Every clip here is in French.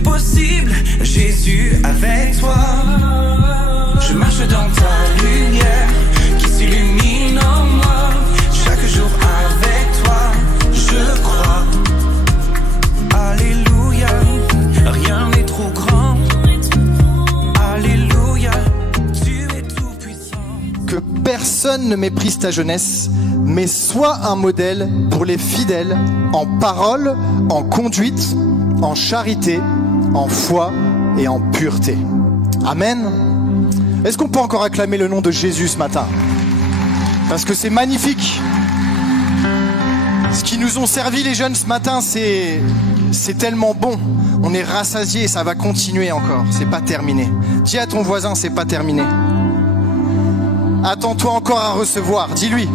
est possible, Jésus avec toi. Je marche dans ta lumière qui s'illumine en moi. Chaque jour avec toi, je crois. Alléluia, rien n'est trop grand. Alléluia, tu es tout puissant. Que personne ne méprise ta jeunesse, mais sois un modèle pour les fidèles en parole, en conduite, en charité, en foi et en pureté. Amen. Est-ce qu'on peut encore acclamer le nom de Jésus ce matin? Parce que c'est magnifique. Ce qui nous ont servi les jeunes ce matin, c'est tellement bon. On est rassasiés et ça va continuer encore. C'est pas terminé. Dis à ton voisin, c'est pas terminé. Attends-toi encore à recevoir. Dis-lui.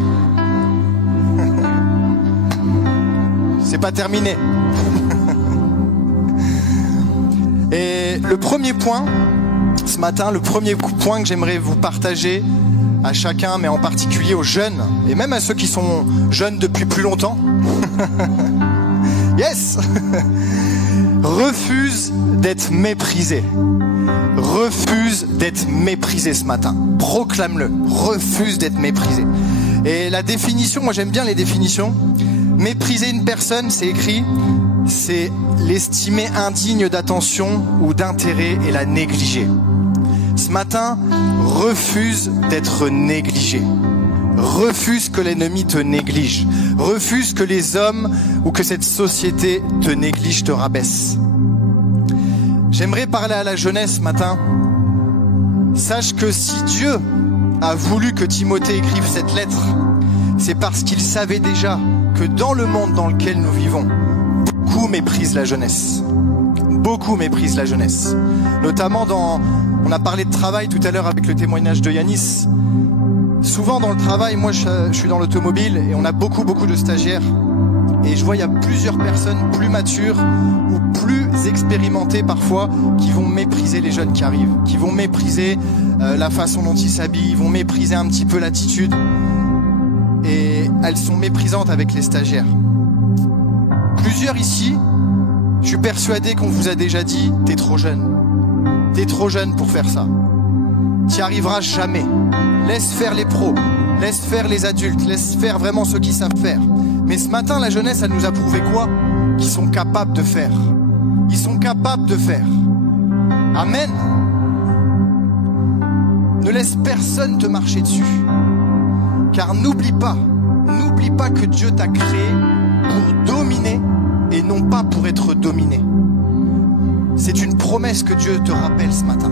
C'est pas terminé. Et le premier point, ce matin, le premier point que j'aimerais vous partager à chacun, mais en particulier aux jeunes, et même à ceux qui sont jeunes depuis plus longtemps. Yes. Refuse d'être méprisé. Refuse d'être méprisé ce matin. Proclame-le. Refuse d'être méprisé. Et la définition, moi j'aime bien les définitions. Mépriser une personne, c'est écrit, c'est l'estimer indigne d'attention ou d'intérêt et la négliger. Ce matin, refuse d'être négligé. Refuse que l'ennemi te néglige. Refuse que les hommes ou que cette société te néglige, te rabaisse. J'aimerais parler à la jeunesse ce matin. Sache que si Dieu a voulu que Timothée écrive cette lettre, c'est parce qu'il savait déjà que dans le monde dans lequel nous vivons, beaucoup méprisent la jeunesse. Beaucoup méprisent la jeunesse. Notamment on a parlé de travail tout à l'heure avec le témoignage de Yanis. Souvent dans le travail, moi je suis dans l'automobile et on a beaucoup de stagiaires. Et je vois il y a plusieurs personnes plus matures ou plus expérimentées parfois qui vont mépriser les jeunes qui arrivent, qui vont mépriser la façon dont ils s'habillent, vont mépriser un petit peu l'attitude. Et elles sont méprisantes avec les stagiaires. Plusieurs ici, je suis persuadé qu'on vous a déjà dit « t'es trop jeune ». T'es trop jeune pour faire ça. T'y arriveras jamais. Laisse faire les pros, laisse faire les adultes, laisse faire vraiment ceux qui savent faire. Mais ce matin, la jeunesse, elle nous a prouvé quoi? Qu'ils sont capables de faire. Ils sont capables de faire. Amen. Ne laisse personne te marcher dessus. Car n'oublie pas que Dieu t'a créé pour dominer et non pas pour être dominé. C'est une promesse que Dieu te rappelle ce matin.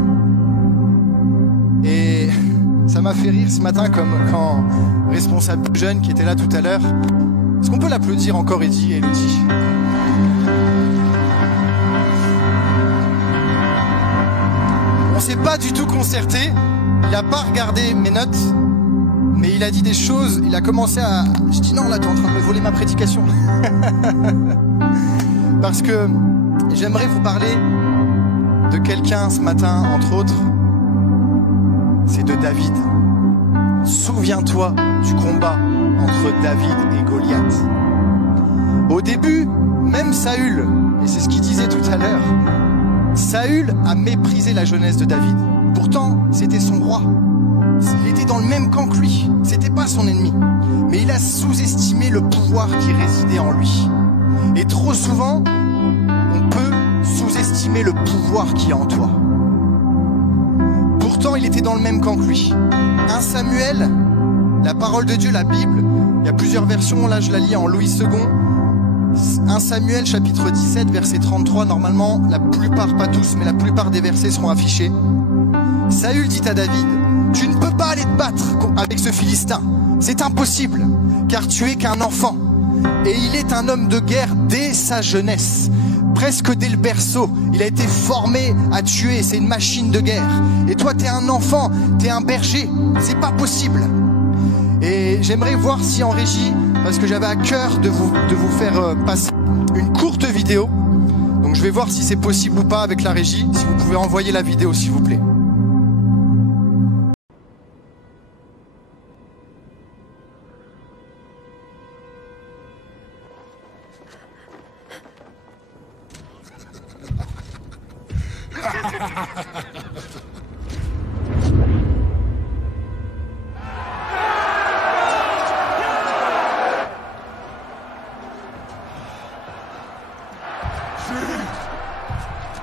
Et ça m'a fait rire ce matin comme quand responsable jeune qui était là tout à l'heure. Est-ce qu'on peut l'applaudir encore, Elodie? On s'est pas du tout concerté. Il n'a pas regardé mes notes. Mais il a dit des choses, il a commencé à... Je dis non, là, t'es en train de me voler ma prédication. Parce que j'aimerais vous parler de quelqu'un ce matin, entre autres. C'est de David. Souviens-toi du combat entre David et Goliath. Au début, même Saül, et c'est ce qu'il disait tout à l'heure, Saül a méprisé la jeunesse de David. Pourtant, c'était son roi. Il était dans le même camp que lui. C'était pas son ennemi. Mais il a sous-estimé le pouvoir qui résidait en lui. Et trop souvent, on peut sous-estimer le pouvoir qui est en toi. Pourtant, il était dans le même camp que lui. 1 Samuel, la parole de Dieu, la Bible, il y a plusieurs versions, là je la lis en Louis II. 1 Samuel chapitre 17 verset 33, normalement la plupart, pas tous, mais la plupart des versets seront affichés. Saül dit à David: tu ne peux pas aller te battre avec ce Philistin, c'est impossible, car tu es qu'un enfant. Et il est un homme de guerre dès sa jeunesse, presque dès le berceau. Il a été formé à tuer, c'est une machine de guerre. Et toi t'es un enfant, t'es un berger, c'est pas possible. Et j'aimerais voir si en régie, parce que j'avais à cœur de vous faire passer une courte vidéo. Donc je vais voir si c'est possible ou pas avec la régie, si vous pouvez envoyer la vidéo s'il vous plaît.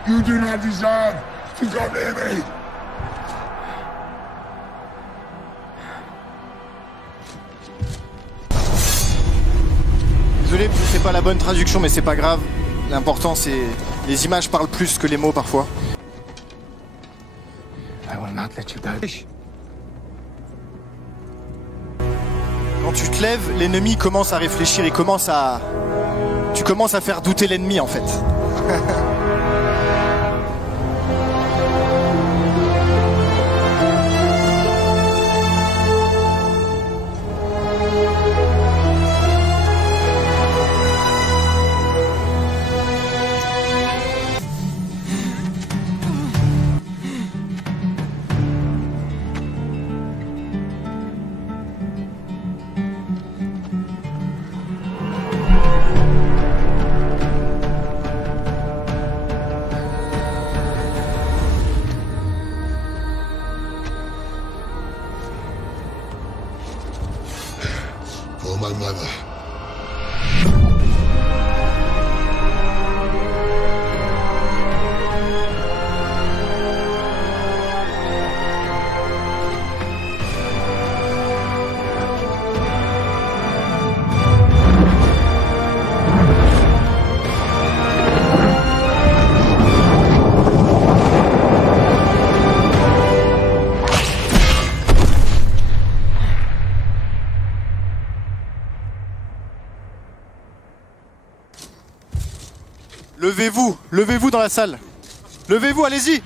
You do not deserve to come near me. Désolé, c'est pas la bonne traduction, mais c'est pas grave. L'important, c'est les images parlent plus que les mots parfois. I will not let you go. Quand tu te lèves, l'ennemi commence à réfléchir, tu commences à faire douter l'ennemi en fait. For my mother. Levez-vous, levez-vous dans la salle. Levez-vous, allez-y.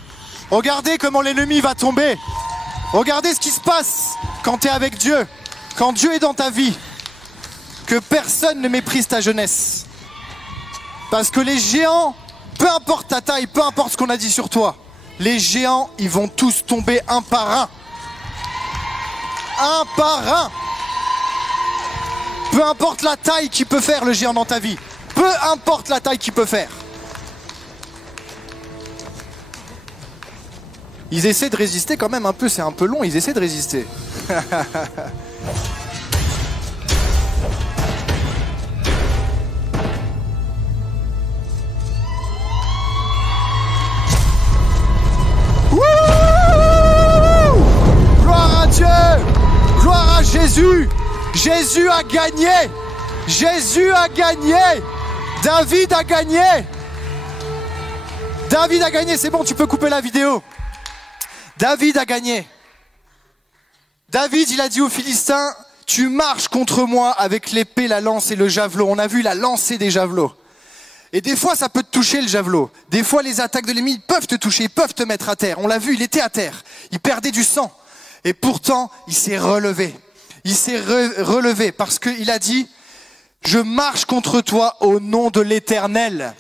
Regardez comment l'ennemi va tomber. Regardez ce qui se passe quand tu es avec Dieu, quand Dieu est dans ta vie. Que personne ne méprise ta jeunesse. Parce que les géants, peu importe ta taille, peu importe ce qu'on a dit sur toi, les géants, ils vont tous tomber un par un. Un par un. Peu importe la taille qu'il peut faire le géant dans ta vie. Peu importe la taille qu'il peut faire. Ils essaient de résister quand même un peu, c'est un peu long, ils essaient de résister. Gloire à Dieu! Gloire à Jésus! Jésus a gagné! Jésus a gagné! David a gagné! David a gagné, c'est bon, tu peux couper la vidéo. David a gagné. David, il a dit aux Philistins, tu marches contre moi avec l'épée, la lance et le javelot. On a vu la lancée des javelots. Et des fois, ça peut te toucher le javelot. Des fois, les attaques de l'ennemi peuvent te toucher, peuvent te mettre à terre. On l'a vu, il était à terre. Il perdait du sang. Et pourtant, il s'est relevé. Il s'est relevé parce qu'il a dit, je marche contre toi au nom de l'Éternel,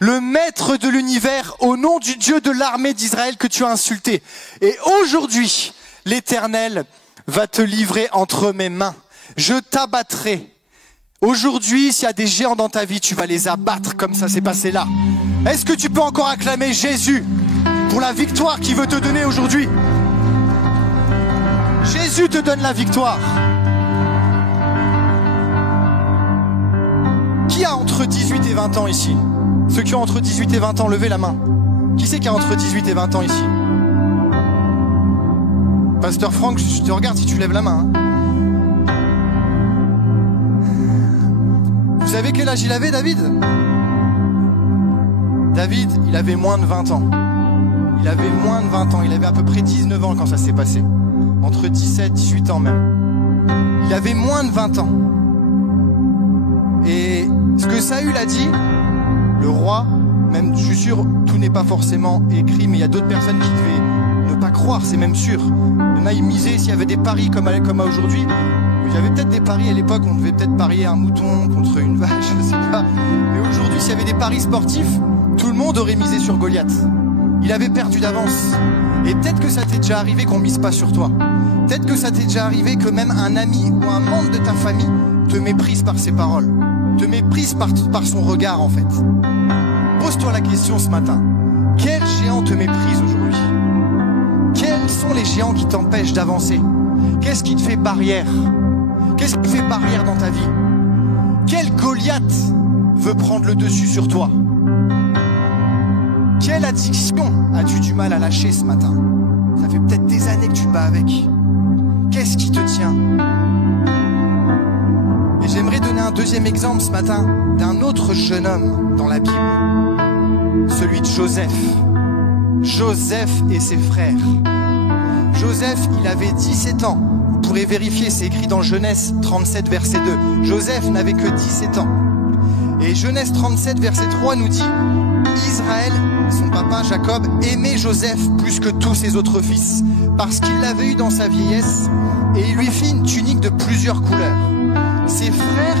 le maître de l'univers, au nom du Dieu de l'armée d'Israël que tu as insulté. Et aujourd'hui, l'Éternel va te livrer entre mes mains. Je t'abattrai. Aujourd'hui, s'il y a des géants dans ta vie, tu vas les abattre comme ça s'est passé là. Est-ce que tu peux encore acclamer Jésus pour la victoire qu'il veut te donner aujourd'hui? Jésus te donne la victoire. Qui a entre 18 et 20 ans ici? Ceux qui ont entre 18 et 20 ans, levez la main. Qui c'est qui a entre 18 et 20 ans ici? Pasteur Franck, je te regarde si tu lèves la main. Vous savez quel âge il avait, David? David, il avait moins de 20 ans. Il avait moins de 20 ans. Il avait à peu près 19 ans quand ça s'est passé. Entre 17 et 18 ans même. Il avait moins de 20 ans. Et ce que Saül a dit, le roi, même, je suis sûr, tout n'est pas forcément écrit, mais il y a d'autres personnes qui devaient ne pas croire, c'est même sûr. Il y en a, ils misaient, s'il y avait des paris comme à aujourd'hui, il y avait peut-être des paris à l'époque, on devait peut-être parier un mouton contre une vache, je sais pas. Mais aujourd'hui, s'il y avait des paris sportifs, tout le monde aurait misé sur Goliath. Il avait perdu d'avance. Et peut-être que ça t'est déjà arrivé qu'on mise pas sur toi. Peut-être que ça t'est déjà arrivé que même un ami ou un membre de ta famille te méprise par ses paroles, te méprise par son regard en fait. Pose-toi la question ce matin. Quel géants te méprisent aujourd'hui? Quels sont les géants qui t'empêchent d'avancer? Qu'est-ce qui te fait barrière? Qu'est-ce qui te fait barrière dans ta vie? Quel Goliath veut prendre le dessus sur toi? Quelle addiction as-tu du mal à lâcher ce matin? Ça fait peut-être des années que tu te bats avec. Qu'est-ce qui te tient? Et j'aimerais donner un deuxième exemple ce matin d'un autre jeune homme dans la Bible, celui de Joseph. Joseph et ses frères. Joseph, il avait 17 ans. Vous pourrez vérifier, c'est écrit dans Genèse 37, verset 2. Joseph n'avait que 17 ans. Et Genèse 37, verset 3 nous dit: Israël, son papa Jacob, aimait Joseph plus que tous ses autres fils, parce qu'il l'avait eu dans sa vieillesse, et il lui fit une tunique de plusieurs couleurs. Ses frères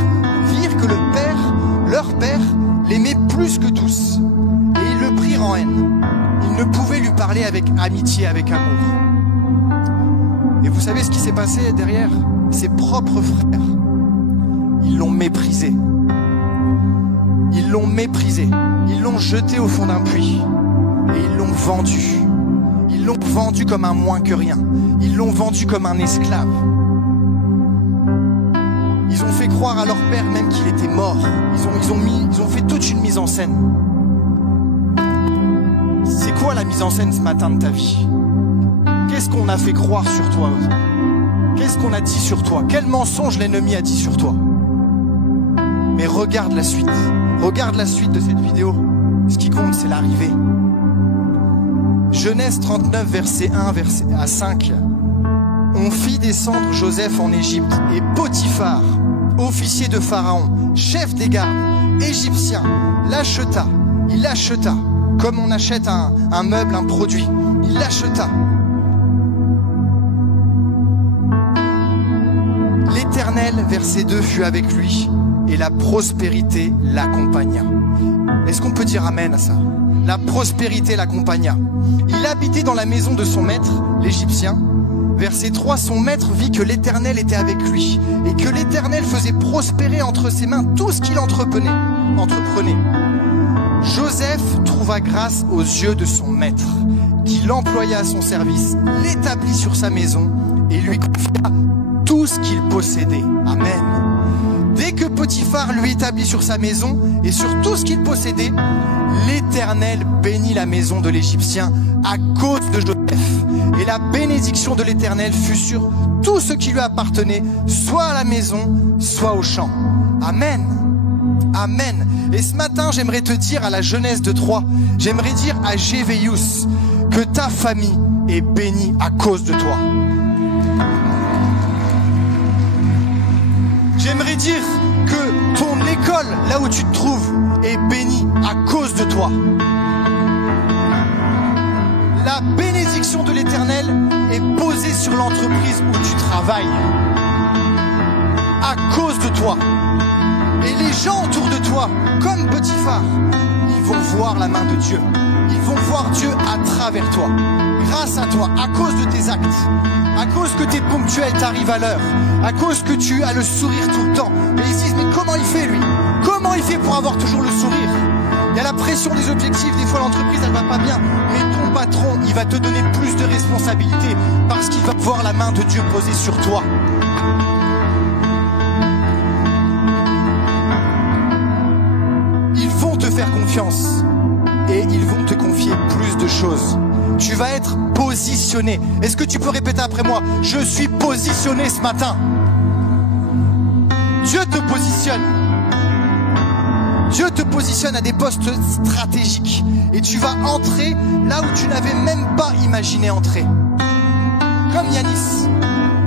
virent que leur père, l'aimait plus que tous, et ils le prirent en haine. Ils ne pouvaient lui parler avec amitié, avec amour. Et vous savez ce qui s'est passé derrière? Ses propres frères, ils l'ont méprisé. Ils l'ont méprisé. Ils l'ont jeté au fond d'un puits. Et ils l'ont vendu. Ils l'ont vendu comme un moins que rien. Ils l'ont vendu comme un esclave. Ils ont fait croire à leur père même qu'il était mort. Ils ont fait toute une mise en scène. C'est quoi la mise en scène ce matin de ta vie? Qu'est-ce qu'on a fait croire sur toi? Qu'est-ce qu'on a dit sur toi? Quel mensonge l'ennemi a dit sur toi? Mais regarde la suite. Regarde la suite de cette vidéo. Ce qui compte, c'est l'arrivée. Genèse 39, verset 1 à 5. On fit descendre Joseph en Égypte, et Potiphar, officier de Pharaon, chef des gardes, égyptien, l'acheta. Il l'acheta, comme on achète un meuble, un produit. Il l'acheta. L'Éternel, verset 2, fut avec lui, et la prospérité l'accompagna. Est-ce qu'on peut dire amen à ça? La prospérité l'accompagna. Il habitait dans la maison de son maître, l'Égyptien. Verset 3, son maître vit que l'Éternel était avec lui, et que l'Éternel faisait prospérer entre ses mains tout ce qu'il entreprenait. Joseph trouva grâce aux yeux de son maître, qui l'employa à son service, l'établit sur sa maison, et lui confia tout ce qu'il possédait. Amen. Dès que Potiphar lui établit sur sa maison et sur tout ce qu'il possédait, l'Éternel bénit la maison de l'Égyptien à cause de Joseph. Et la bénédiction de l'Éternel fut sur tout ce qui lui appartenait, soit à la maison, soit au champ. Amen. Amen. Et ce matin, j'aimerais te dire à la jeunesse de Troyes, j'aimerais dire à Gévéius que ta famille est bénie à cause de toi. J'aimerais dire que ton école, là où tu te trouves, est bénie à cause de toi. La bénédiction de l'Éternel est posée sur l'entreprise où tu travailles. À cause de toi. Et les gens autour de toi, comme Potiphar, ils vont voir la main de Dieu. Ils vont voir Dieu à travers toi. Grâce à toi, à cause de tes actes. À cause que tu es ponctuel, tu arrives à l'heure. À cause que tu as le sourire tout le temps. Et ils se disent, mais comment il fait lui? Comment il fait pour avoir toujours le sourire? Il y a la pression des objectifs, des fois l'entreprise elle va pas bien. Mais ton patron, il va te donner plus de responsabilités parce qu'il va voir la main de Dieu posée sur toi. Ils vont te faire confiance et ils vont te confier plus de choses. Tu vas être positionné. Est-ce que tu peux répéter après moi? Je suis positionné ce matin. Dieu te positionne. Dieu te positionne à des postes stratégiques. Et tu vas entrer là où tu n'avais même pas imaginé entrer. Comme Yanis.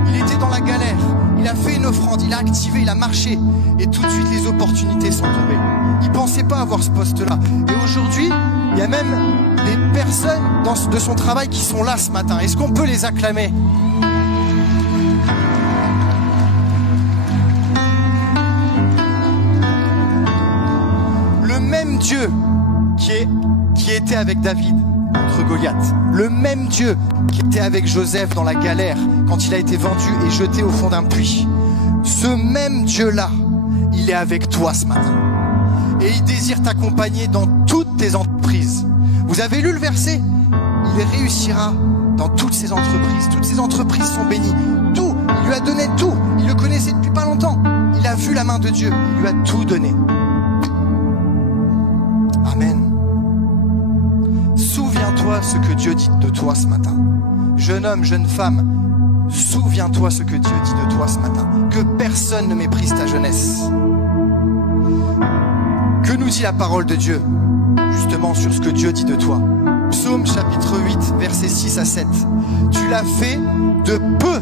Il était dans la galère. Il a fait une offrande. Il a activé, il a marché. Et tout de suite, les opportunités sont tombées. Il ne pensait pas avoir ce poste-là. Et aujourd'hui, il y a même des personnes de son travail qui sont là ce matin. Est-ce qu'on peut les acclamer? Le même Dieu qui était avec David contre Goliath, le même Dieu qui était avec Joseph dans la galère quand il a été vendu et jeté au fond d'un puits, ce même Dieu-là, il est avec toi ce matin. Et il désire t'accompagner dans toutes tes entreprises. Vous avez lu le verset? Il réussira dans toutes ses entreprises. Toutes ses entreprises sont bénies. Tout, il lui a donné tout. Il le connaissait depuis pas longtemps. Il a vu la main de Dieu. Il lui a tout donné. Amen. Souviens-toi ce que Dieu dit de toi ce matin. Jeune homme, jeune femme, souviens-toi ce que Dieu dit de toi ce matin. Que personne ne méprise ta jeunesse. Que nous dit la parole de Dieu, justement, sur ce que Dieu dit de toi? Psaume chapitre 8, versets 6 à 7. Tu l'as fait de peu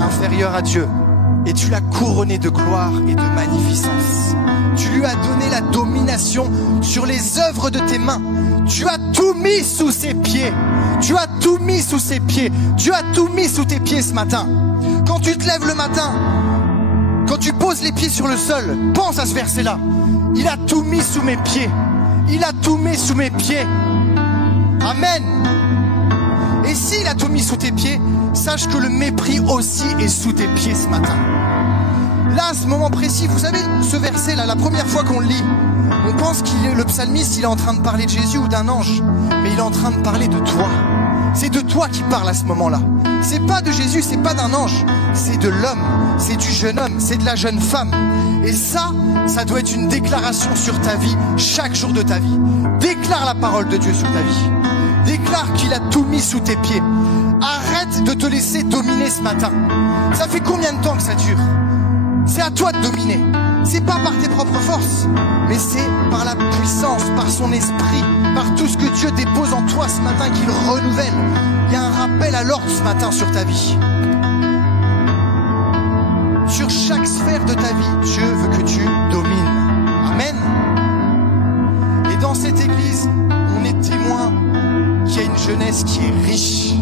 inférieur à Dieu, et tu l'as couronné de gloire et de magnificence. Tu lui as donné la domination sur les œuvres de tes mains. Tu as tout mis sous ses pieds. Tu as tout mis sous ses pieds. Dieu a tout mis sous tes pieds ce matin. Quand tu te lèves le matin, quand tu poses les pieds sur le sol, pense à ce verset-là. Il a tout mis sous mes pieds. Il a tout mis sous mes pieds. Amen. Et s'il a tout mis sous tes pieds, sache que le mépris aussi est sous tes pieds ce matin. Là, à ce moment précis, vous savez, ce verset-là, la première fois qu'on le lit, on pense que le psalmiste, il est en train de parler de Jésus ou d'un ange, mais il est en train de parler de toi. C'est de toi qui parle à ce moment-là. C'est pas de Jésus, c'est pas d'un ange, c'est de l'homme, c'est du jeune homme, c'est de la jeune femme. Et ça doit être une déclaration sur ta vie, chaque jour de ta vie. Déclare la parole de Dieu sur ta vie. Déclare qu'il a tout mis sous tes pieds. Arrête de te laisser dominer ce matin. Ça fait combien de temps que ça dure? C'est à toi de dominer. C'est pas par tes propres forces, mais c'est par la puissance, par son esprit, par tout ce que Dieu dépose en toi ce matin qu'il renouvelle. Il y a un rappel à l'ordre ce matin sur ta vie. Sur chaque sphère de ta vie, Dieu veut que tu domines. Amen. Et dans cette église, on est témoin qu'il y a une jeunesse qui est riche.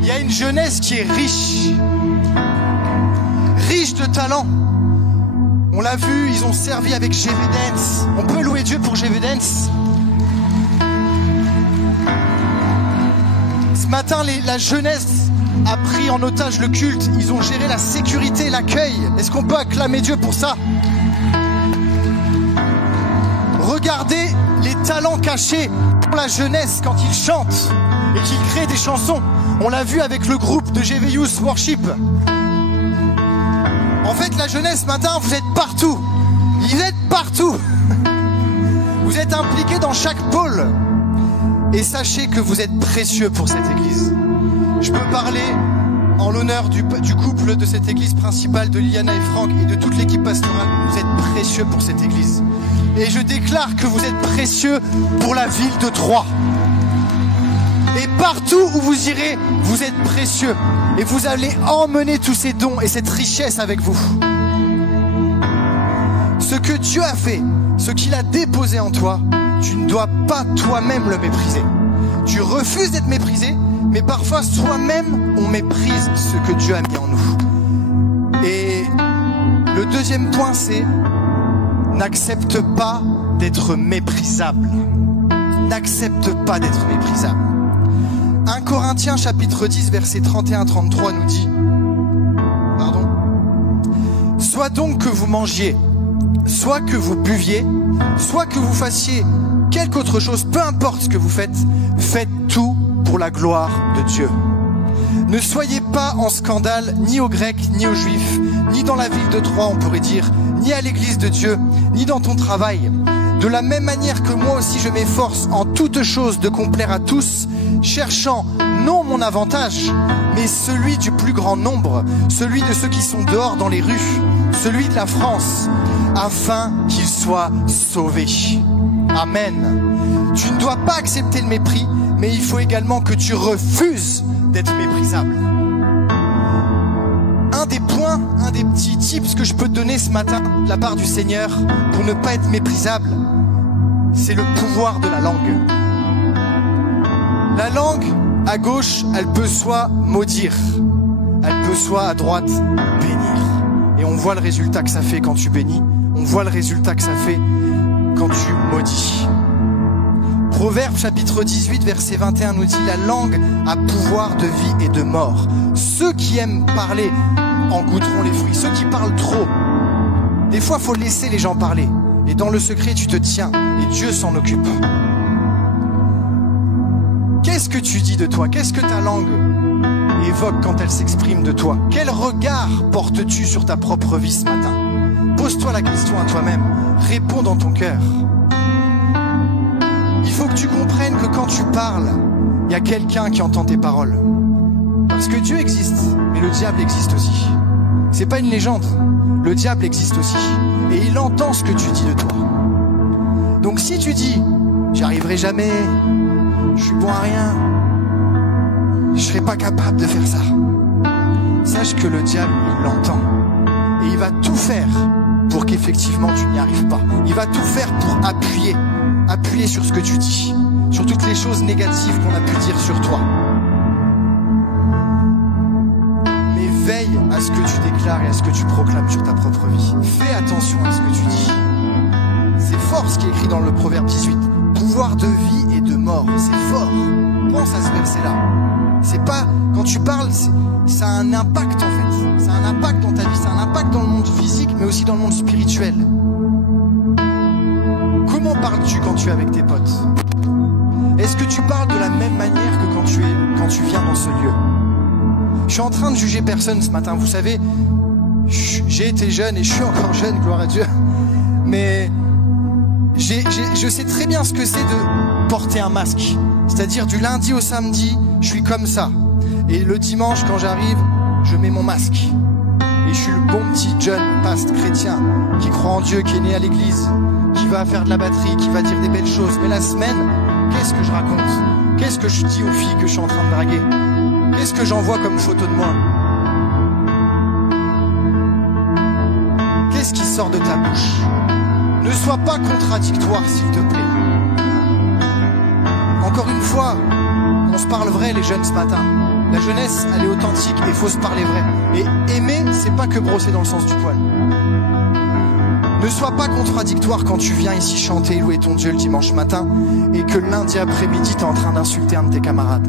Il y a une jeunesse qui est riche. Riche de talent. On l'a vu, ils ont servi avec GV Dance. On peut louer Dieu pour GV Dance. Ce matin, la jeunesse a pris en otage le culte. Ils ont géré la sécurité, l'accueil. Est-ce qu'on peut acclamer Dieu pour ça? Regardez les talents cachés pour la jeunesse quand ils chantent et qu'ils créent des chansons. On l'a vu avec le groupe de GV Youth Worship. En fait, la jeunesse, ce matin, vous êtes partout. Vous êtes partout. Vous êtes impliqués dans chaque pôle. Et sachez que vous êtes précieux pour cette église. Je peux parler en l'honneur du couple de cette église principale, de Liliana et Franck, et de toute l'équipe pastorale. Vous êtes précieux pour cette église. Et je déclare que vous êtes précieux pour la ville de Troyes. Et partout où vous irez, vous êtes précieux. Et vous allez emmener tous ces dons et cette richesse avec vous. Ce que Dieu a fait, ce qu'il a déposé en toi, tu ne dois pas toi-même le mépriser. Tu refuses d'être méprisé, mais parfois soi-même on méprise ce que Dieu a mis en nous. Et le deuxième point, c'est n'accepte pas d'être méprisable. N'accepte pas d'être méprisable. 1 Corinthiens chapitre 10 verset 31-33 nous dit, soit donc que vous mangiez, soit que vous buviez, soit que vous fassiez quelque autre chose, peu importe ce que vous faites, faites tout pour la gloire de Dieu. Ne soyez pas en scandale ni aux Grecs, ni aux Juifs, ni dans la ville de Troyes, on pourrait dire, ni à l'église de Dieu, ni dans ton travail. De la même manière que moi aussi je m'efforce en toutes choses de complaire à tous, cherchant non mon avantage, mais celui du plus grand nombre, celui de ceux qui sont dehors dans les rues, celui de la France, afin qu'ils soient sauvés. Amen. Tu ne dois pas accepter le mépris, mais il faut également que tu refuses d'être méprisable. Un des points, un des petits tips que je peux te donner ce matin de la part du Seigneur pour ne pas être méprisable, c'est le pouvoir de la langue. La langue, à gauche, elle peut soit maudire, elle peut soit à droite bénir. Et on voit le résultat que ça fait quand tu bénis, on voit le résultat que ça fait quand tu maudis. Proverbe chapitre 18 verset 21 nous dit, la langue a pouvoir de vie et de mort. Ceux qui aiment parler en goûteront les fruits. Ceux qui parlent trop, des fois il faut laisser les gens parler. Et dans le secret tu te tiens et Dieu s'en occupe. Qu'est-ce que tu dis de toi? Qu'est-ce que ta langue évoque quand elle s'exprime de toi? Quel regard portes-tu sur ta propre vie ce matin? Pose-toi la question à toi-même. Réponds dans ton cœur. Il faut que tu comprennes que quand tu parles, il y a quelqu'un qui entend tes paroles. Parce que Dieu existe, mais le diable existe aussi. C'est pas une légende. Le diable existe aussi. Et il entend ce que tu dis de toi. Donc si tu dis, j'y arriverai jamais, je suis bon à rien, je serai pas capable de faire ça, sache que le diable, il l'entend. Et il va tout faire pour qu'effectivement tu n'y arrives pas. Il va tout faire pour appuyer sur ce que tu dis, sur toutes les choses négatives qu'on a pu dire sur toi. Mais veille à ce que tu déclares et à ce que tu proclames sur ta propre vie. Fais attention à ce que tu dis. C'est fort ce qui est écrit dans le Proverbe 18. Pouvoir de vie et de mort, c'est fort. Pense à ce verset-là. C'est pas, quand tu parles, ça a un impact en fait. Ça a un impact dans ta vie, ça a un impact dans le monde physique, mais aussi dans le monde spirituel. Comment parles-tu quand tu es avec tes potes? Est-ce que tu parles de la même manière que quand tu viens dans ce lieu? Je suis en train de juger personne ce matin. Vous savez, j'ai été jeune et je suis encore jeune, gloire à Dieu. Mais je sais très bien ce que c'est de porter un masque. C'est-à-dire du lundi au samedi, je suis comme ça. Et le dimanche, quand j'arrive, je mets mon masque. Et je suis le bon petit jeune pasteur chrétien qui croit en Dieu, qui est né à l'église, qui va faire de la batterie, qui va dire des belles choses. Mais la semaine, qu'est-ce que je raconte? Qu'est-ce que je dis aux filles que je suis en train de draguer? Qu'est-ce que j'envoie comme photo de moi? Qu'est-ce qui sort de ta bouche? Ne sois pas contradictoire, s'il te plaît. Encore une fois, on se parle vrai, les jeunes, ce matin. La jeunesse, elle est authentique et il faut se parler vrai. Et aimer, c'est pas que brosser dans le sens du poil. Ne sois pas contradictoire quand tu viens ici chanter et louer ton Dieu le dimanche matin et que lundi après-midi, t'es en train d'insulter un de tes camarades.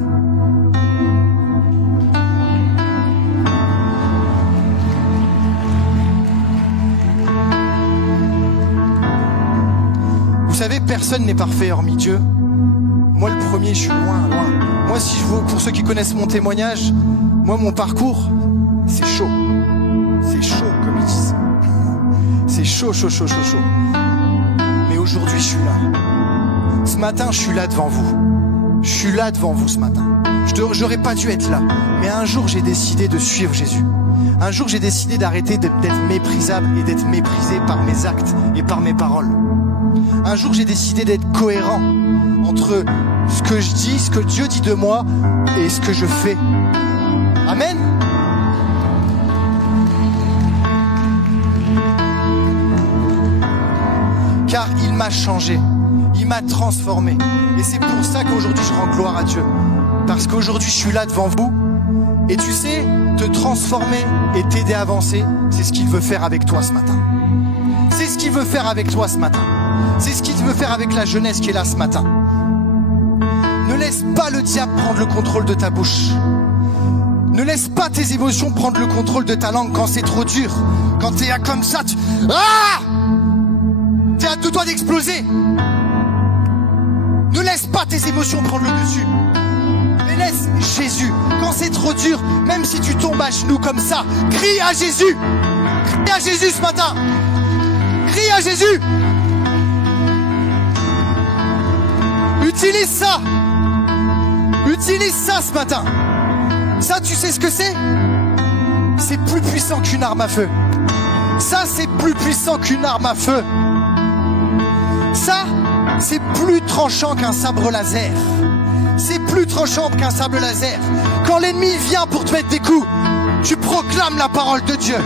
Vous savez, personne n'est parfait hormis Dieu. Moi, le premier, je suis loin. Moi, si je veux, pour ceux qui connaissent mon témoignage, moi, mon parcours, c'est chaud. C'est chaud, comme ils disent. C'est chaud. Mais aujourd'hui, je suis là. Ce matin, je suis là devant vous. Je suis là devant vous ce matin. J'aurais pas dû être là. Mais un jour, j'ai décidé de suivre Jésus. Un jour, j'ai décidé d'arrêter d'être méprisable et d'être méprisé par mes actes et par mes paroles. Un jour, j'ai décidé d'être cohérent entre ce que je dis, ce que Dieu dit de moi et ce que je fais. Amen. Car il m'a changé, il m'a transformé. Et c'est pour ça qu'aujourd'hui, je rends gloire à Dieu. Parce qu'aujourd'hui, je suis là devant vous. Et tu sais, te transformer et t'aider à avancer, c'est ce qu'il veut faire avec toi ce matin. C'est ce qu'il veut faire avec toi ce matin. C'est ce qu'il veut faire avec la jeunesse qui est là ce matin. Ne laisse pas le diable prendre le contrôle de ta bouche. Ne laisse pas tes émotions prendre le contrôle de ta langue quand c'est trop dur. Quand t'es là comme ça, t'es à deux doigts d'exploser. Ne laisse pas tes émotions prendre le dessus. Mais laisse Jésus. Quand c'est trop dur, même si tu tombes à genoux comme ça, crie à Jésus. Crie à Jésus ce matin. Crie à Jésus. Utilise ça. Utilise ça ce matin. Ça, tu sais ce que c'est? C'est plus puissant qu'une arme à feu. Ça, c'est plus puissant qu'une arme à feu. Ça, c'est plus tranchant qu'un sabre laser. C'est plus tranchant qu'un sabre laser. Quand l'ennemi vient pour te mettre des coups, tu proclames la parole de Dieu.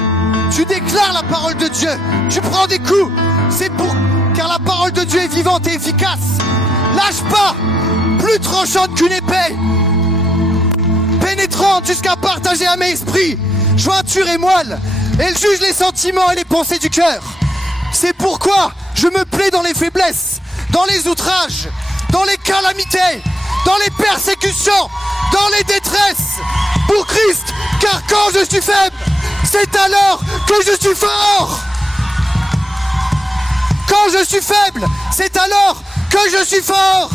Tu déclares la parole de Dieu. Tu prends des coups. C'est pour... Car la parole de Dieu est vivante et efficace. Lâche pas. Plus tranchante qu'une épée. Pénétrante jusqu'à partager âme et esprit. Jointure et moelle. Elle juge les sentiments et les pensées du cœur. C'est pourquoi je me plais dans les faiblesses, dans les outrages, dans les calamités, dans les persécutions, dans les détresses, pour Christ, car quand je suis faible, c'est alors que je suis fort. Quand je suis faible, c'est alors que je suis fort.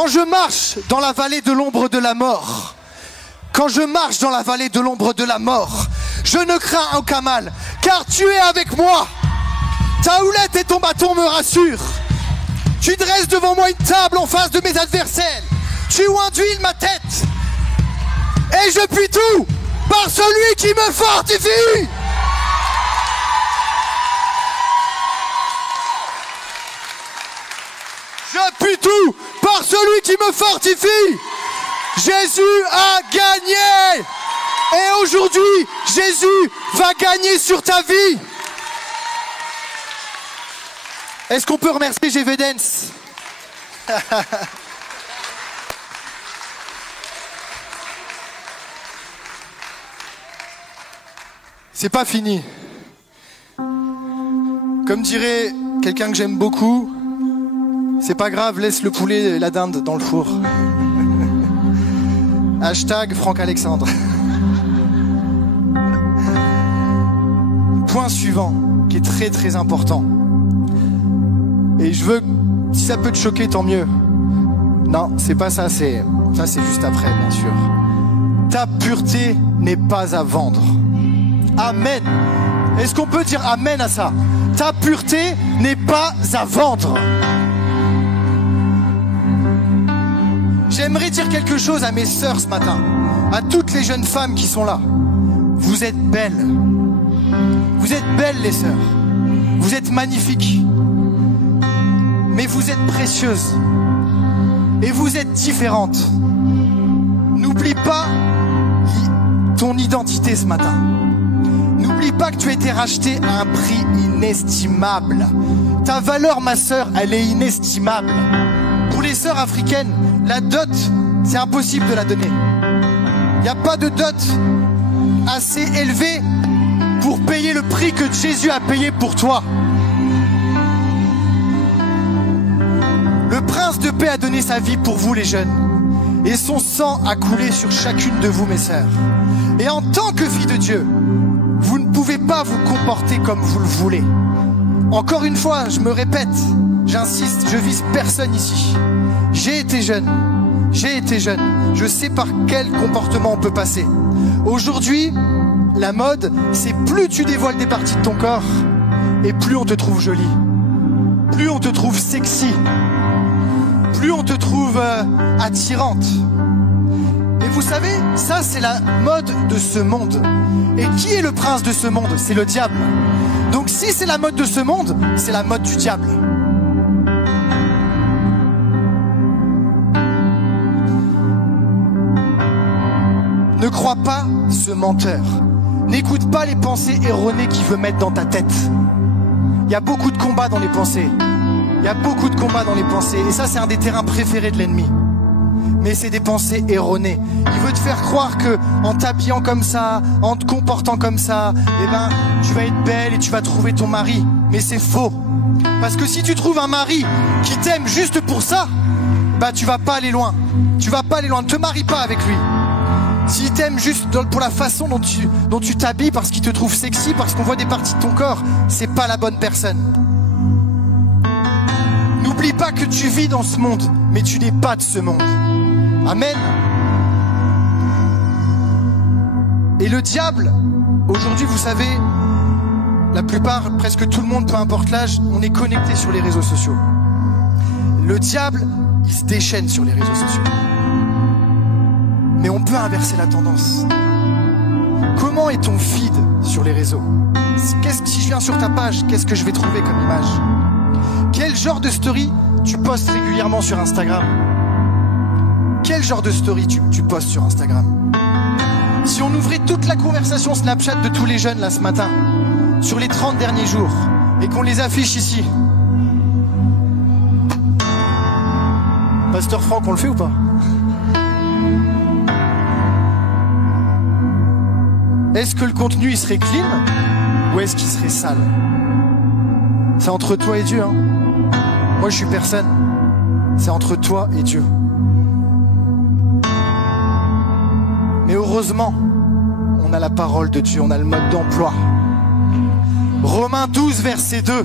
Quand je marche dans la vallée de l'ombre de la mort, quand je marche dans la vallée de l'ombre de la mort, je ne crains aucun mal, car tu es avec moi. Ta houlette et ton bâton me rassurent. Tu dresses devant moi une table en face de mes adversaires. Tu induis ma tête. Et je puis tout par celui qui me fortifie. Je puis tout par celui qui me fortifie. Jésus a gagné. Et aujourd'hui, Jésus va gagner sur ta vie. Est-ce qu'on peut remercier Gévedens? C'est pas fini. Comme dirait quelqu'un que j'aime beaucoup, c'est pas grave, laisse le poulet et la dinde dans le four. Hashtag Franck Alexandre. Point suivant, qui est très très important. Et je veux, si ça peut te choquer, tant mieux. Non, c'est pas ça, c'est juste après, bien sûr. Ta pureté n'est pas à vendre. Amen. Est-ce qu'on peut dire amen à ça? Ta pureté n'est pas à vendre. J'aimerais dire quelque chose à mes sœurs ce matin, à toutes les jeunes femmes qui sont là. Vous êtes belles. Vous êtes belles, les sœurs. Vous êtes magnifiques. Mais vous êtes précieuses. Et vous êtes différentes. N'oublie pas ton identité ce matin. N'oublie pas que tu as été racheté à un prix inestimable. Ta valeur, ma sœur, elle est inestimable. Pour les sœurs africaines, la dot, c'est impossible de la donner. Il n'y a pas de dot assez élevée pour payer le prix que Jésus a payé pour toi. Le prince de paix a donné sa vie pour vous les jeunes. Et son sang a coulé sur chacune de vous mes sœurs. Et en tant que fille de Dieu, vous ne pouvez pas vous comporter comme vous le voulez. Encore une fois, je me répète, j'insiste, je vise personne ici. J'ai été jeune, je sais par quel comportement on peut passer. Aujourd'hui, la mode, c'est plus tu dévoiles des parties de ton corps, et plus on te trouve jolie, plus on te trouve sexy, plus on te trouve attirante. Et vous savez, ça c'est la mode de ce monde. Et qui est le prince de ce monde? C'est le diable. Donc si c'est la mode de ce monde, c'est la mode du diable. Ne crois pas ce menteur. N'écoute pas les pensées erronées qu'il veut mettre dans ta tête. Il y a beaucoup de combats dans les pensées. Il y a beaucoup de combats dans les pensées. Et ça, c'est un des terrains préférés de l'ennemi. Mais c'est des pensées erronées. Il veut te faire croire que en t'habillant comme ça, en te comportant comme ça, eh ben, tu vas être belle et tu vas trouver ton mari. Mais c'est faux. Parce que si tu trouves un mari qui t'aime juste pour ça, bah tu vas pas aller loin. Tu vas pas aller loin. Ne te marie pas avec lui. S'il t'aime juste pour la façon dont tu t'habilles, parce qu'il te trouve sexy, parce qu'on voit des parties de ton corps, c'est pas la bonne personne. N'oublie pas que tu vis dans ce monde, mais tu n'es pas de ce monde. Amen. Et le diable, aujourd'hui, vous savez, la plupart, presque tout le monde, peu importe l'âge, on est connecté sur les réseaux sociaux. Le diable, il se déchaîne sur les réseaux sociaux. Mais on peut inverser la tendance. Comment est ton feed sur les réseaux? Si je viens sur ta page, qu'est-ce que je vais trouver comme image? Quel genre de story tu postes régulièrement sur Instagram? Quel genre de story tu postes sur Instagram? Si on ouvrait toute la conversation Snapchat de tous les jeunes là ce matin, sur les 30 derniers jours, et qu'on les affiche ici. Pasteur Franck, on le fait ou pas? Est-ce que le contenu il serait clean ou est-ce qu'il serait sale? C'est entre toi et Dieu, hein. Moi je suis personne. C'est entre toi et Dieu. Mais heureusement, on a la parole de Dieu, on a le mode d'emploi. Romains 12, verset 2.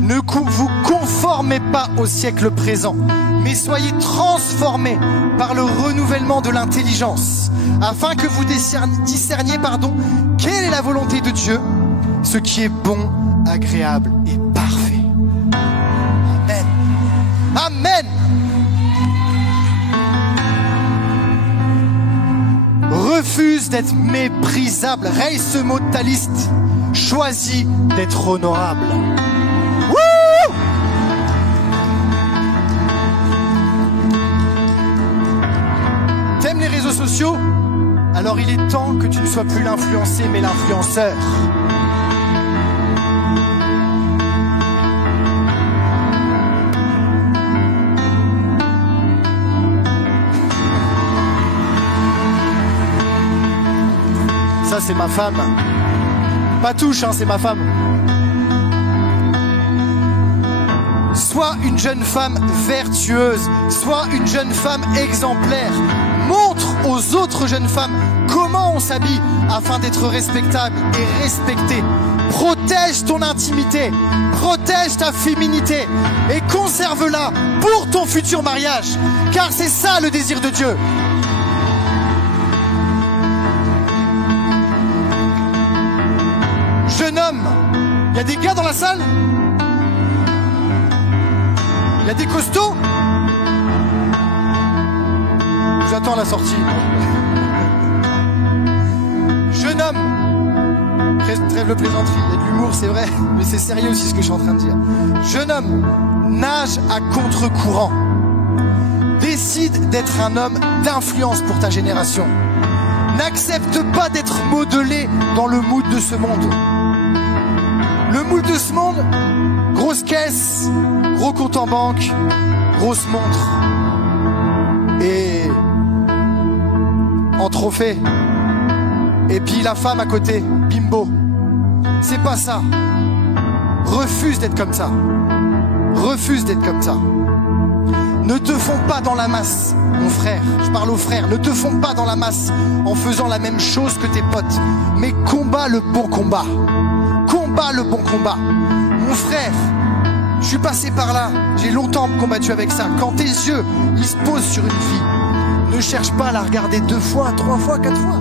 Ne vous conformez pas au siècle présent, mais soyez transformés par le renouvellement de l'intelligence, afin que vous discerniez, quelle est la volonté de Dieu, ce qui est bon, agréable et parfait. Amen. Amen. Refuse d'être méprisable. Raye ce mot de ta liste. Choisis d'être honorable. Wouh! T'aimes les réseaux sociaux? Alors il est temps que tu ne sois plus l'influencé mais l'influenceur. Ça c'est ma femme. Pas touche, hein, c'est ma femme. Sois une jeune femme vertueuse, sois une jeune femme exemplaire. Montre aux autres jeunes femmes comment on s'habille afin d'être respectable et respecté. Protège ton intimité, protège ta féminité et conserve-la pour ton futur mariage, car c'est ça le désir de Dieu. Jeune homme, il y a des gars dans la salle? Il y a des costauds? J'attends la sortie. Jeune homme, trêve le plaisanterie, il y a de l'humour, c'est vrai, mais c'est sérieux aussi ce que je suis en train de dire. Jeune homme, nage à contre-courant. Décide d'être un homme d'influence pour ta génération. N'accepte pas d'être modelé dans le mood de ce monde. Le moule de ce monde, grosse caisse, gros compte en banque, grosse montre et en trophée. Et puis la femme à côté, bimbo. C'est pas ça. Refuse d'être comme ça. Refuse d'être comme ça. Ne te fonds pas dans la masse, mon frère. Je parle aux frères. Ne te fonds pas dans la masse en faisant la même chose que tes potes. Mais combat le bon combat. Combat le bon combat. Mon frère, je suis passé par là. J'ai longtemps combattu avec ça. Quand tes yeux, ils se posent sur une fille, ne cherche pas à la regarder 2 fois, 3 fois, 4 fois.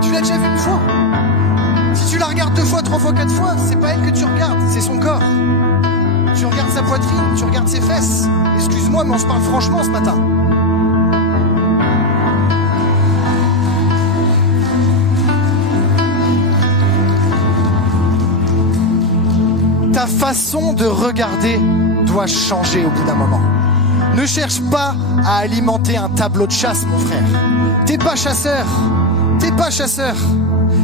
Tu l'as déjà vue une fois. Si tu la regardes 2 fois, 3 fois, 4 fois, c'est pas elle que tu regardes, c'est son corps. Tu regardes sa poitrine, tu regardes ses fesses. Excuse-moi, mais on se parle franchement ce matin. Ta façon de regarder doit changer au bout d'un moment. Ne cherche pas à alimenter un tableau de chasse, mon frère. T'es pas chasseur. T'es pas chasseur.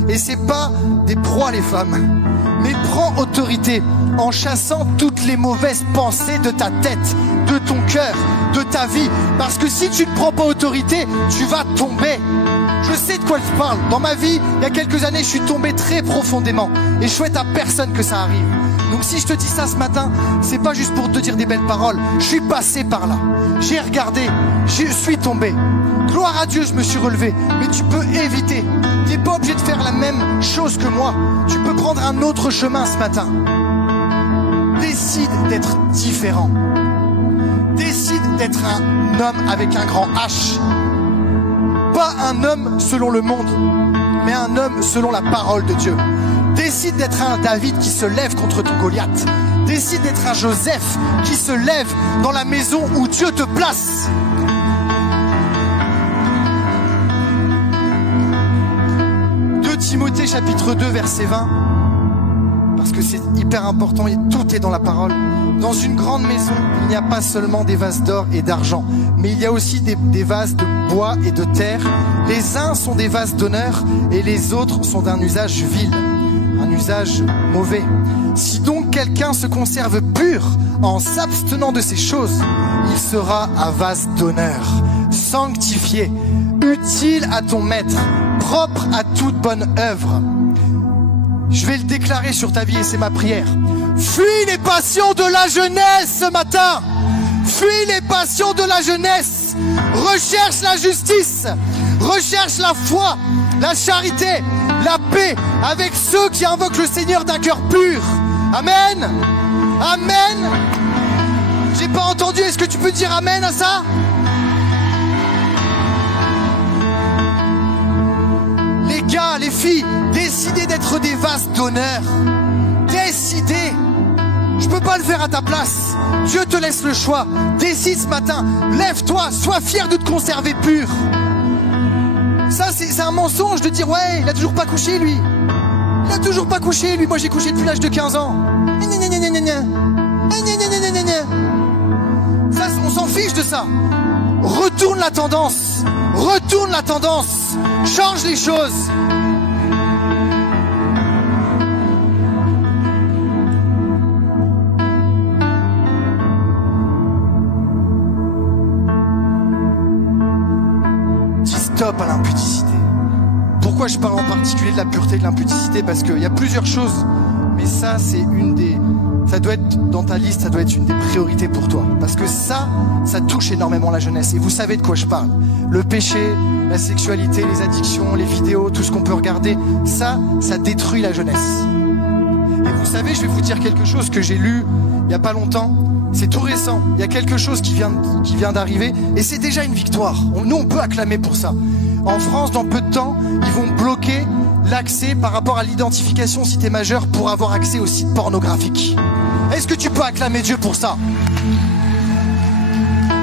Et c'est pas des proies, les femmes. Mais prends autorité en chassant toutes les mauvaises pensées de ta tête, de ton cœur, de ta vie. Parce que si tu ne prends pas autorité, tu vas tomber. Je sais de quoi je parle. Dans ma vie, il y a quelques années, je suis tombé très profondément. Et je souhaite à personne que ça arrive. Donc si je te dis ça ce matin, c'est pas juste pour te dire des belles paroles. Je suis passé par là. J'ai regardé. Je suis tombé. Gloire à Dieu, je me suis relevé. Mais tu peux éviter. Tu n'es pas obligé de faire la même chose que moi. Tu peux prendre un autre chemin ce matin. Décide d'être différent. Décide d'être un homme avec un grand H. Pas un homme selon le monde, mais un homme selon la parole de Dieu. Décide d'être un David qui se lève contre ton Goliath. Décide d'être un Joseph qui se lève dans la maison où Dieu te place. Timothée chapitre 2 verset 20, parce que c'est hyper important et tout est dans la parole. Dans une grande maison, il n'y a pas seulement des vases d'or et d'argent, mais il y a aussi des vases de bois et de terre. Les uns sont des vases d'honneur et les autres sont d'un usage vil, un usage mauvais. Si donc quelqu'un se conserve pur en s'abstenant de ces choses, il sera un vase d'honneur, sanctifié, utile à ton maître, propre à toute bonne œuvre. Je vais le déclarer sur ta vie et c'est ma prière. Fuis les passions de la jeunesse ce matin. Fuis les passions de la jeunesse. Recherche la justice. Recherche la foi, la charité, la paix avec ceux qui invoquent le Seigneur d'un cœur pur. Amen. Amen. J'ai pas entendu, est-ce que tu peux dire amen à ça? Les gars, les filles, décidez d'être des vases d'honneur. Décidez. Je peux pas le faire à ta place. Dieu te laisse le choix. Décide ce matin. Lève-toi, sois fier de te conserver pur. Ça, c'est un mensonge de dire, ouais, il a toujours pas couché, lui. Il a toujours pas couché, lui. Moi, j'ai couché depuis l'âge de 15 ans. Ça, on s'en fiche de ça. Retourne la tendance. Retourne la tendance. Change les choses. Dis stop à l'impudicité. Pourquoi je parle en particulier de la pureté et de l'impudicité? Parce qu'il y a plusieurs choses. Mais ça, c'est une des... Ça doit être dans ta liste, ça doit être une des priorités pour toi. Parce que ça touche énormément la jeunesse. Et vous savez de quoi je parle. Le péché, la sexualité, les addictions, les vidéos, tout ce qu'on peut regarder, ça détruit la jeunesse. Et vous savez, je vais vous dire quelque chose que j'ai lu il n'y a pas longtemps. C'est tout récent. Il y a quelque chose qui vient d'arriver. Et c'est déjà une victoire. Nous, on peut acclamer pour ça. En France, dans peu de temps, ils vont bloquer l'accès par rapport à l'identification si t'es majeur pour avoir accès aux sites pornographiques. Est-ce que tu peux acclamer Dieu pour ça?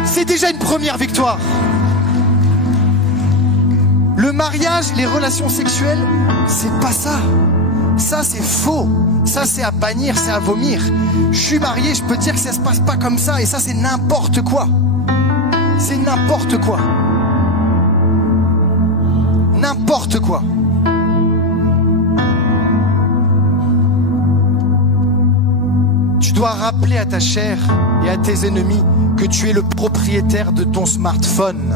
C'est déjà une première victoire. Le mariage, les relations sexuelles, c'est pas ça. Ça, c'est faux. Ça, c'est à bannir, c'est à vomir. Je suis marié, je peux te dire que ça se passe pas comme ça. Et ça, c'est n'importe quoi. C'est n'importe quoi. N'importe quoi. Tu dois rappeler à ta chair et à tes ennemis que tu es le propriétaire de ton smartphone.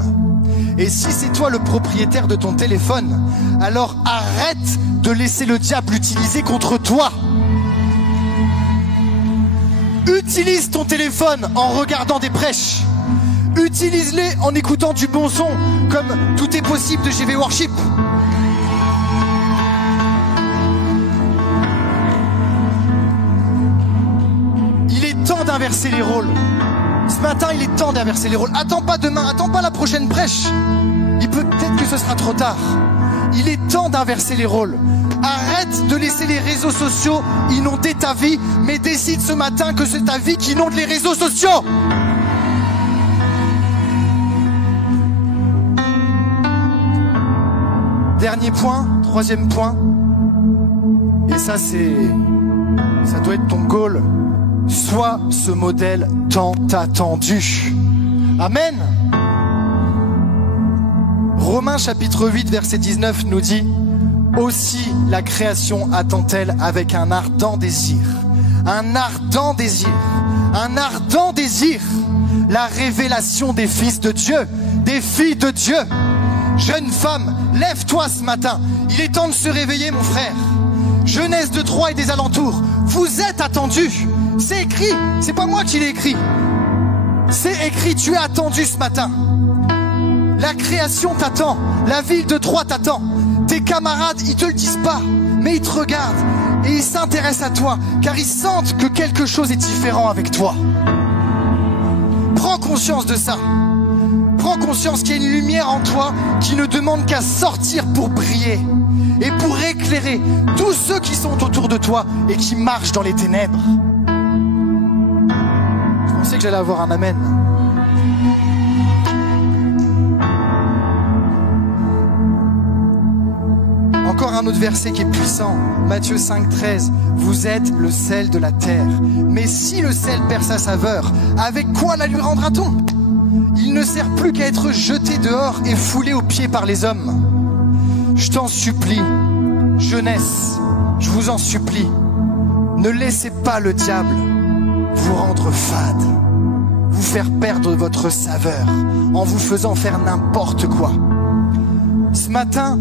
Et si c'est toi le propriétaire de ton téléphone, alors arrête de laisser le diable l'utiliser contre toi. Utilise ton téléphone en regardant des prêches. Utilise-les en écoutant du bon son, comme Tout est possible de GV Worship. Il est temps d'inverser les rôles. Ce matin, il est temps d'inverser les rôles. Attends pas demain, attends pas la prochaine prêche. Peut-être que ce sera trop tard. Il est temps d'inverser les rôles. Arrête de laisser les réseaux sociaux inonder ta vie, mais décide ce matin que c'est ta vie qui inonde les réseaux sociaux. Dernier point, troisième point. Et ça doit être ton goal. Sois ce modèle tant attendu. Amen. Romains chapitre 8 verset 19 nous dit: aussi la création attend-elle avec un ardent désir, un ardent désir, un ardent désir, la révélation des fils de Dieu, des filles de Dieu. Jeune femme, lève-toi ce matin, il est temps de se réveiller mon frère. Jeunesse de Troyes et des alentours, vous êtes attendus. C'est écrit, c'est pas moi qui l'ai écrit. C'est écrit, tu es attendu ce matin. La création t'attend, la ville de Troyes t'attend. Tes camarades, ils te le disent pas, mais ils te regardent et ils s'intéressent à toi, car ils sentent que quelque chose est différent avec toi. Prends conscience de ça. Prends conscience qu'il y a une lumière en toi qui ne demande qu'à sortir pour briller et pour éclairer tous ceux qui sont autour de toi et qui marchent dans les ténèbres. Je pensais que j'allais avoir un amen. Encore un autre verset qui est puissant, Matthieu 5, 13. Vous êtes le sel de la terre. Mais si le sel perd sa saveur, avec quoi la lui rendra-t-on? Il ne sert plus qu'à être jeté dehors et foulé aux pieds par les hommes. Je t'en supplie, jeunesse, je vous en supplie, ne laissez pas le diable vous rendre fade, vous faire perdre votre saveur en vous faisant faire n'importe quoi. Ce matin,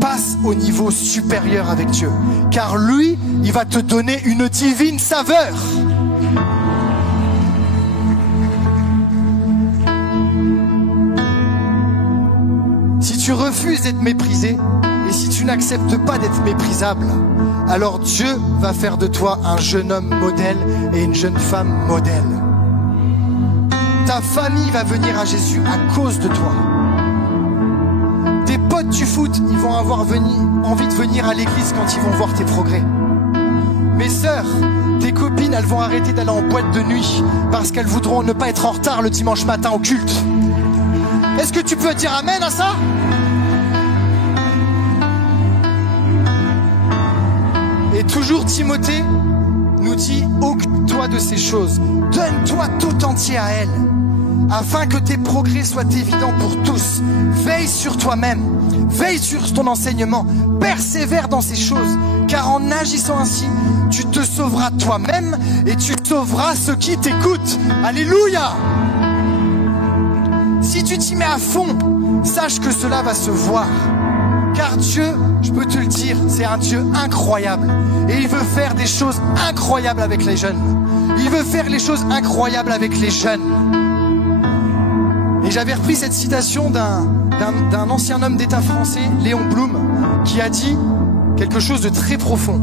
passe au niveau supérieur avec Dieu, car lui, il va te donner une divine saveur. Si tu refuses d'être méprisé, et si tu n'acceptes pas d'être méprisable, alors Dieu va faire de toi un jeune homme modèle et une jeune femme modèle. Ta famille va venir à Jésus à cause de toi. Tes potes du foot, ils vont avoir envie de venir à l'église quand ils vont voir tes progrès. Mes sœurs, tes copines, elles vont arrêter d'aller en boîte de nuit parce qu'elles voudront ne pas être en retard le dimanche matin au culte. Est-ce que tu peux dire amen à ça? Et toujours Timothée nous dit, occupe-toi de ces choses, donne-toi tout entier à elles, afin que tes progrès soient évidents pour tous. Veille sur toi-même, veille sur ton enseignement, persévère dans ces choses, car en agissant ainsi, tu te sauveras toi-même et tu sauveras ceux qui t'écoutent. Alléluia! Si tu t'y mets à fond, sache que cela va se voir. Car Dieu, je peux te le dire, c'est un Dieu incroyable. Et il veut faire des choses incroyables avec les jeunes. Il veut faire les choses incroyables avec les jeunes. Et j'avais repris cette citation d'un ancien homme d'État français, Léon Blum, qui a dit quelque chose de très profond.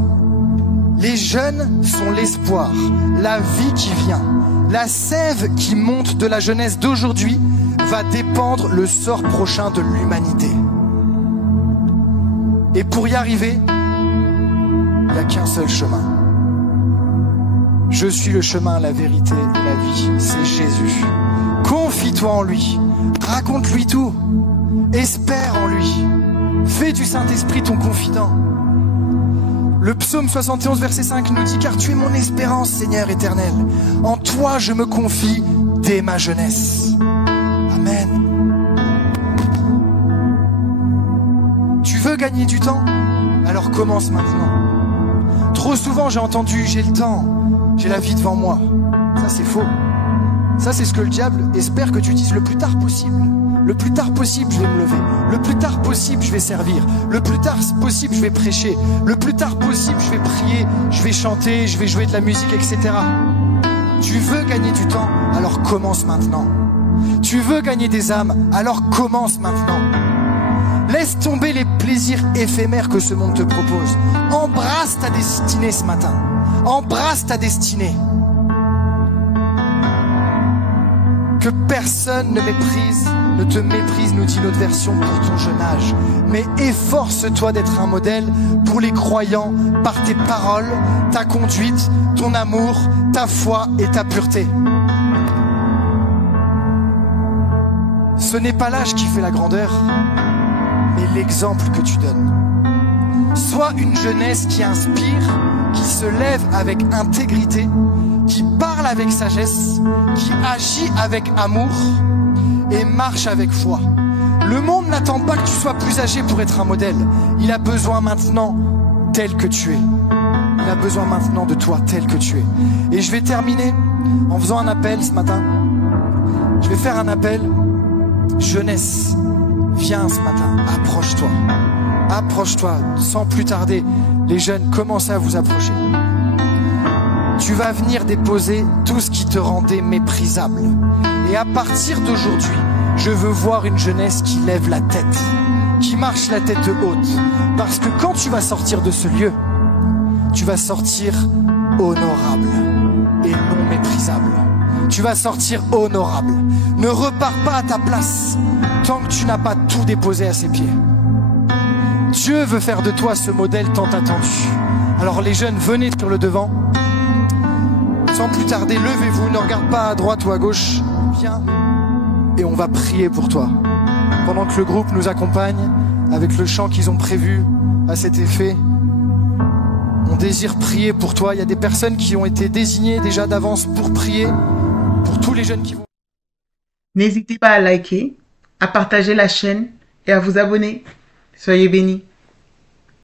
Les jeunes sont l'espoir, la vie qui vient. La sève qui monte de la jeunesse d'aujourd'hui va dépendre le sort prochain de l'humanité. Et pour y arriver, il n'y a qu'un seul chemin. Je suis le chemin, la vérité et la vie. C'est Jésus. Confie-toi en lui. Raconte-lui tout. Espère en lui. Fais du Saint-Esprit ton confident. Le psaume 71, verset 5 nous dit « Car tu es mon espérance, Seigneur éternel. En toi je me confie dès ma jeunesse. » Amen. Tu veux gagner du temps? Alors commence maintenant. Trop souvent j'ai entendu « J'ai le temps, j'ai la vie devant moi ». Ça c'est faux. Ça c'est ce que le diable espère que tu dises le plus tard possible. Le plus tard possible je vais me lever. Le plus tard possible je vais servir. Le plus tard possible je vais prêcher. Le plus tard possible je vais prier, je vais chanter, je vais jouer de la musique, etc. Tu veux gagner du temps? Alors commence maintenant. Tu veux gagner des âmes? Alors commence maintenant. Laisse tomber les plaisirs éphémères que ce monde te propose. Embrasse ta destinée ce matin. Embrasse ta destinée. Que personne ne te méprise, nous dit notre version, pour ton jeune âge. Mais efforce-toi d'être un modèle pour les croyants par tes paroles, ta conduite, ton amour, ta foi et ta pureté. Ce n'est pas l'âge qui fait la grandeur, mais l'exemple que tu donnes. Sois une jeunesse qui inspire, qui se lève avec intégrité, qui parle avec sagesse, qui agit avec amour et marche avec foi. Le monde n'attend pas que tu sois plus âgé pour être un modèle. Il a besoin maintenant tel que tu es. Il a besoin maintenant de toi tel que tu es. Et je vais terminer en faisant un appel ce matin. Je vais faire un appel. Jeunesse, viens ce matin, approche-toi. Approche-toi, sans plus tarder. Les jeunes, commencez à vous approcher. Tu vas venir déposer tout ce qui te rendait méprisable. Et à partir d'aujourd'hui, je veux voir une jeunesse qui lève la tête, qui marche la tête haute. Parce que quand tu vas sortir de ce lieu, tu vas sortir honorable et non méprisable. Tu vas sortir honorable. Ne repars pas à ta place tant que tu n'as pas tout déposé à ses pieds. Dieu veut faire de toi ce modèle tant attendu. Alors les jeunes, venez sur le devant. Sans plus tarder, levez-vous, ne regarde pas à droite ou à gauche. Viens et on va prier pour toi. Pendant que le groupe nous accompagne avec le chant qu'ils ont prévu à cet effet, on désire prier pour toi. Il y a des personnes qui ont été désignées déjà d'avance pour prier, pour tous les jeunes qui vont... N'hésitez pas à liker, à partager la chaîne et à vous abonner. Soyez bénis.